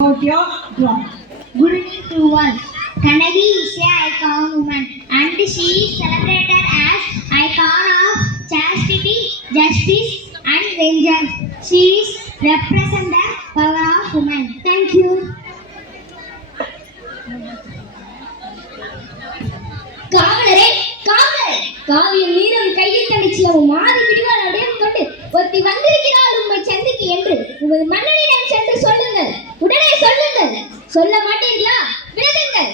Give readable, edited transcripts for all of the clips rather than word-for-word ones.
About your job. Good evening to all. Kannagi is a icon woman and she is celebrated as icon of chastity, justice and vengeance. She is represent the power of woman. Thank you. காவலரே காவலரே காவியம் நீரும் கையில் தனிச்சிலவும் மாறி விடுவார் அடையும் கொண்டு ஒருத்தி வந்திருக்கிறாள் உம்மை சந்திக்கு என்று உமது மன்னனிடம் சென்று சொல்லுங்கள், உடனே சொல்லுங்கள். சொல்ல மாட்டீர்களா? விலகுங்கள்.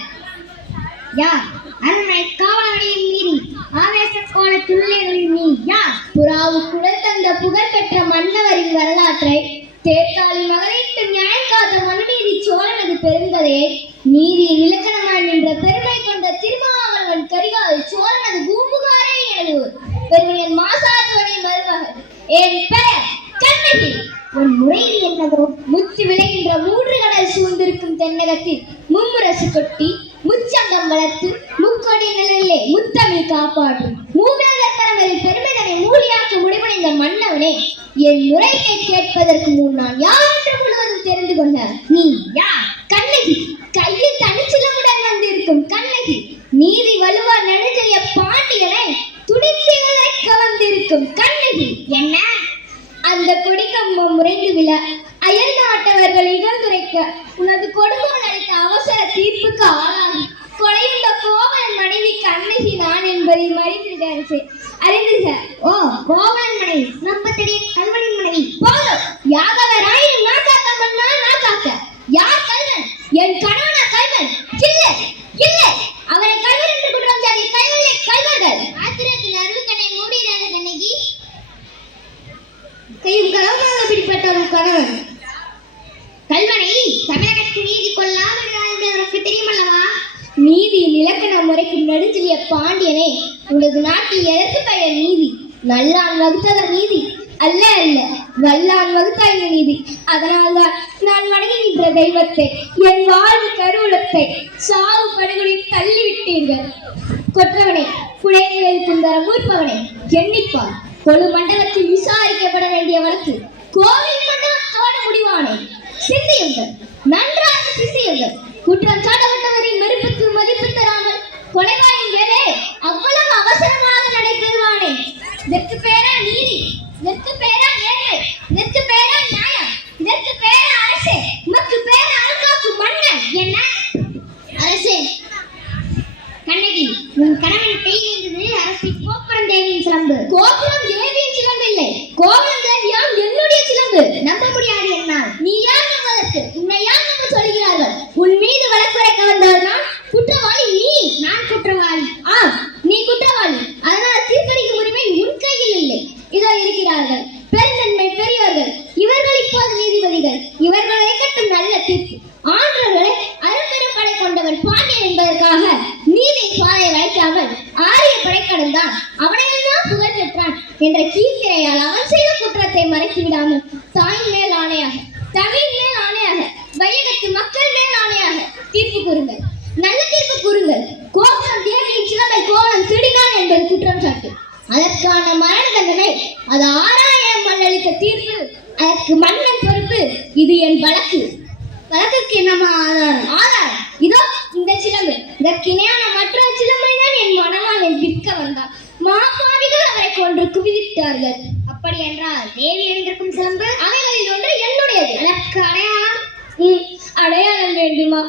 யார் அரண்மனை காவலரையும் மீறி ஆவேச கோல துள்ளிகளில் நீ யார்? புறாவுக்குடன் தந்த புகழ்பெற்ற மன்னவரின் வரலாற்றை தேர்காலி மகளிட்டு நியாயம் காத்த மனுநீதி சோழனது பெருங்கதையை நீதியின் இலக்கணமாய் நின்ற பெருமை கொண்ட திருமாவளவன் கரிகால் சோழனது பூம்புகாரே எழுதுவோர் பெருமையின் மாசாத்துவனை மருமகன். என் பெயர் கண்ணகி. ஒரு முறையில் என்னதோ முத்து விளைகின்ற மூன்று கடல் சூழ்ந்திருக்கும் தென்னகத்தில் மும்முரசு கொட்டி முச்சங்கம் வளர்த்து முக்கொடி நிழலிலே முத்தமிழ் காப்பாற்றும் மூவேந்தர் தலைமையில் பெருமைதனை மூலியாக்க முடிவடைந்த மன்னவனே, என் முறையை கேட்பதற்கு முன் நான் யார் என்று முழுவதும் தெரிந்து கொண்டார். நீ யார்? கண்ணகி. கையில் தனிச்சிலமுடன் வந்திருக்கும் கண்ணகி. நீதி வலுவா நெடுஞ்செழிய பாண்டியனை துடித்து விளைக்க வந்திருக்கும் கண்ணகி. என்ன? அந்த கொடிக்கம்பம் முறைந்து விழ அயல் நாட்டவர்கள் இகழ்ந்துரைக்க உனது கொடுங்கோல் அளித்த அவசர தீர்ப்புக்கு ஆளாகி கொலையுண்ட கோவலன் மனைவி கண்ணகி நான் என்பதை அறிந்திருக்க. ஓ, கோவலன் மனைவி. நம்ம தெரிய கல்வனின் மனைவி. போதும். யாகவராய் நாக்காக்க மன்னா நாக்காக்க. யார் கல்வன்? என் கணவனா கல்வன்? இல்லை இல்லை, அவரை கல்வன் என்று குற்றம் சாட்டி கல்வனை கல்வர்கள். ஆத்திரத்தில் அருள்கனை மூடிடாத கண்ணகி. கையும் களமாக பிடிப்பட்டவன் கணவன் கல்வனை தமிழகத்தில் நீதி கொள்ளாமல் உனக்கு தெரியுமல்லவா? நீதியின் இலக்கண முறைக்கு நெடுஞ்செழிய பாண்டியனே, உனது நாட்டில் எதற்கு பெயர் நீதி? நல்லான் வகுத்தத நீதி அல்ல அல்ல, வல்லான் வகுத்தாய் நீதி. அதனால்தான் நான் வணங்கி நின்ற தெய்வத்தை, என் வாழ்வு கருவூலத்தை சாவு படுகொலில் தள்ளிவிட்டீர்கள். கொற்றவனை, புலைகளில் குந்தர மூர்ப்பவனை, எண்ணிப்பார் கொழு மண்டலத்தில் விசாரிக்கப்பட வேண்டிய வழக்கு கோவில் மண்டலத்தோடு முடிவானே. சிந்தியுங்கள், நன்றாக சிந்தியுங்கள். குற்றம் சாட்டப்பட்டவரின் மெருப்புக்கு மதிப்பு தராமல் கொலைவாயின் வேலை அவ்வளவு அவசரமாக நடைபெறுவானே. இதற்கு பேரா நீதி? இதற்கு பேரா நேர்மை? இதற்கு பேரா நியாயம்? இதற்கு பேரா அரசே? உமக்கு பேரா அருள்காக்கும் மன்னன் என்ன? அரசே, கண்ணகி, உன் கணவன் கையிலிருந்தது அரசி கோபுரம் தேவியின் சிலம்பு. கோபுரம் தேவியின் சிலம்பு இல்லை, கோபுரம் தேவியாம் என்னுடைய சிலம்பு. நம்ப முடியாது என்னால். நீ யார் நம்புவதற்கு? உன்னை யார் நம்ப சொல்கிறார்கள்? உன் மீது வழக்குரைக்க வந்தவர்தான் குற்றவாளி நீ. நான் குற்றவாளி. ஆம், நீ குற்றவாளி. அதனால் தீர்ப்பளிக்கும் உரிமை உன் கையில் இல்லை. இதோ இருக்கிறார்கள் பெருந்தன்மை பெரியவர்கள். இவர்கள் இப்போது நீதிபதிகள். இவர்களை கட்டும் நல்ல தீர்ப்பு. ஆண்களை அரும்பெரும் படை கொண்டவன் பாண்டியன் என்பதற்காக நீதியின் பாதையை வைக்காமல் ஆரிய படை கடந்தான், அவனையெல்லாம் புகழ் பெற்றான் என்ற கீர்த்திரையால் அவன் செய்த குற்றத்தை மறைத்து விடாமல் தாயின் மேல் ஆணையாக, தமிழ் மேல் ஆணையாக, வையகத்து மக்கள் மேல் ஆணையாக தீர்ப்பு கூறுங்கள். நல்ல தீர்ப்பு கூறுங்கள். கோபுரம் தேவியின் சிலம்பை கோவலன் திருடினான் என்பது குற்றம் சாட்டு. அதற்கான மரண தண்டனை அது 6000 மல்லளித்த தீர்ப்பு. அதற்கு மன்னன் பொறுப்பு. இது என் வழக்கு. வழக்குக்கு என்னமா ஆதாரம்? ஆதாரம் இதோ இந்த சிலம்பு. இதற்கு இணையான மற்றொரு சிலம்பை தான் என் மணவாளன் விற்க வந்தார். மாபாவிகள் அவரை கொன்று குவித்தார்கள். அப்படி என்றால் தேவி அணிந்திருக்கும் சிலம்பு அவைகளில் ஒன்று என்னுடையது. அதற்கு அடையாளம்? அடையாளம் வேண்டுமா?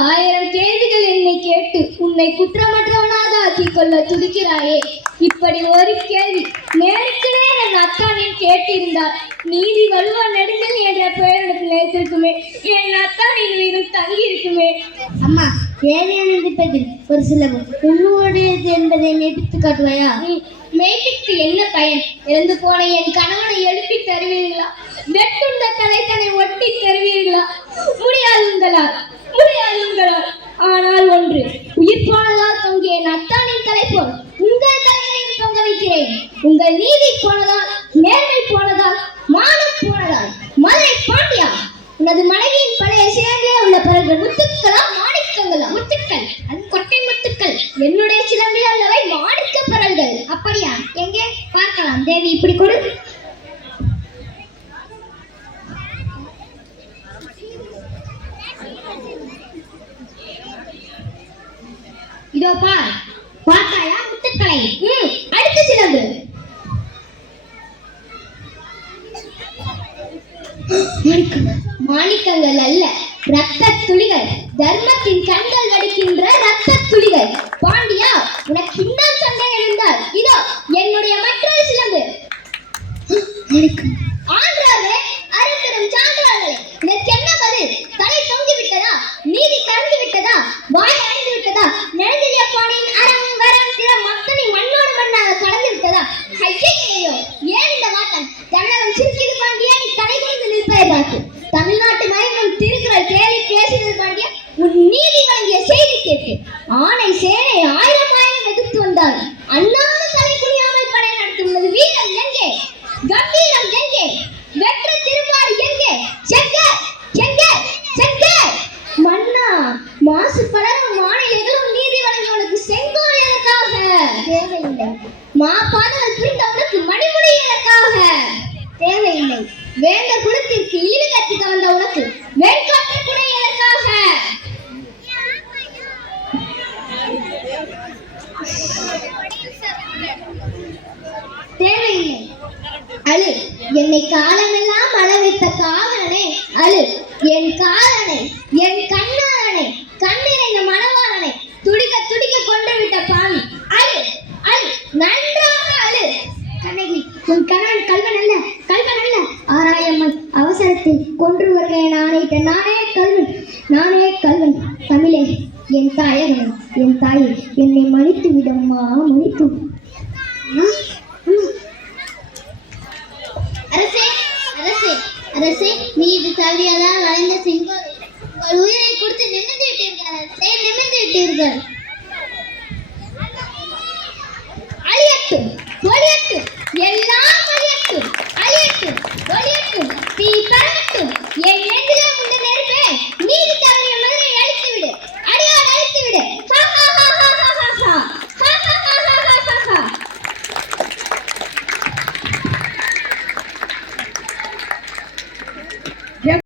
1000 கேள்விகள் என்னை கேட்டு உன்னை குற்றமற்றவனாக ஆக்கிக் கொள்ள துடிக்கிறாயே. இப்படி ஒரு கேள்வி நேருக்கு நேர் என் அத்தானின் கேட்டிருந்தார், நீதி வலுவா நெடுஞ்சல் என்ற பெயர் எனக்கு நினைத்திருக்குமே, என் அத்தானின் உயிரும் தங்கி இருக்குமே. அம்மா, தேவி அணிந்திருப்பதில் ஒரு சிலம்பு உன்னுடையது என்பதை மெய்ப்பித்து காட்டுவாயா? மெய்ப்பித்து என்ன பயன்? இறந்து போன என் கணவனை எழுப்பி தருவீர்களா? வெட்டுண்ட தலைத்தனை ஒட்டி தருவீர்களா? முடியாது உங்களால், முடியாது உங்களால். ஆனால் ஒன்று, உயிர் போனதால் தொங்கிய என் அத்தானின் தலை போல் உங்கள் தலைகளையும் தொங்க வைக்கிறேன். உங்கள் நீதி போனதால், நேர்மை போனதால், மானம் போனதால். மதுரை பாண்டியா, உனது மனைவியின் பழைய சிலம்பிலே உள்ள பிறர்கள் முத்துக்களா மாணிக்கங்களா? முத்துக்கள். அது கொட்டை முத்துக்கள். என்னுடைய சிலம்பில் உள்ளவை மாணிக்க பிறர்கள். அப்படியா? எங்கே பார்க்கலாம். தேவி இப்படி கொடு. அல்ல, ரத்த துளிகள், தர்மத்தின் கண்கள் வடிக்கின்ற ரத்த துளிகள். பாண்டியா, உனக்கு இன்னும் சந்தேகம் இருந்தால் இதோ என்னுடைய மற்றொரு சிலம்பு. ஆன்றாரே, அரும்பெரும் சான்றார்களே, இதற்கு என்ன பதில்? தலை தொங்கி விட்டதா? நீதி கறந்து விட்டதா? வாய் அடைந்து விட்டதா? நெடுஞ்செழிய பாண்டியின் அறம் வரம் திறம் அத்தனை மண்ணோடு மண்ணாக கலந்து விட்டதா? ஐயையோ, ஏன் இந்த வாட்டம்? தமிழகம் சிரிக்கிறது பாண்டியா, நீ தலை குனிந்து நிற்பதை பார்த்து. தமிழ்நாட்டு மயக்கம் திருக்குறள் கேலி பேசுகிறது பாண்டியா, உன் நீதி வழங்கிய செய்தி கேட்டு. ஆணை சேனை ஆயிரம் எதிர்த்து வந்தால் அண்ணாடு தலை குனியாமல் படை நடத்துவது வீரம் எங்கே? கம்பீரம் எங்கே? வெற்ற திருப்பாடு எங்கே? செங்கர் செங்கர் செங்கர். மன்னா, மாசு பலரும் மாநிலங்களும் நீதி வழங்குவதற்கு செங்கோல் எதற்காக? தேவையில்லை. மாபாதங்கள் புரிந்த உனக்கு மணிமுடி எதற்காக? தேவையில்லை. வேந்த குலத்திற்கு இழிவு கற்பிக்க வந்த உனக்கு வேட்காற்று குடை எதற்காக? தேவையில்லை. அழு, என்னை காலமெல்லாம் அழ வைத்த காவலனே, அழு. என் காலனை, என் கண்ணாளனை, கண்ணிறைந்த மணவாளனை துடிக்க துடிக்க கொண்டு விட்ட பாவி, அழு அழு, நன்றாக அழு. கண்ணகி, உன் கணவன் கல்வன் அல்ல, கல்வன் அல்ல. ஆராயம்மல் அவசரத்தில் கொன்று வருகிறேன் ஆணையிட்ட நானே கல்வன், நானே கல்வன். தமிழே, என் தாயகனே, என் தாயே, என்னை மன்னித்து விடம்மா, மன்னித்து. அரசே, அரசே, அரசே, நீ இது தவறியதால் வளைந்த செங்கோல் உங்கள் உயிரை கொடுத்து நிமிர்ந்து விட்டீர்கள். அரசே, நிமிர்ந்து விட்டீர்கள். அழியட்டும்.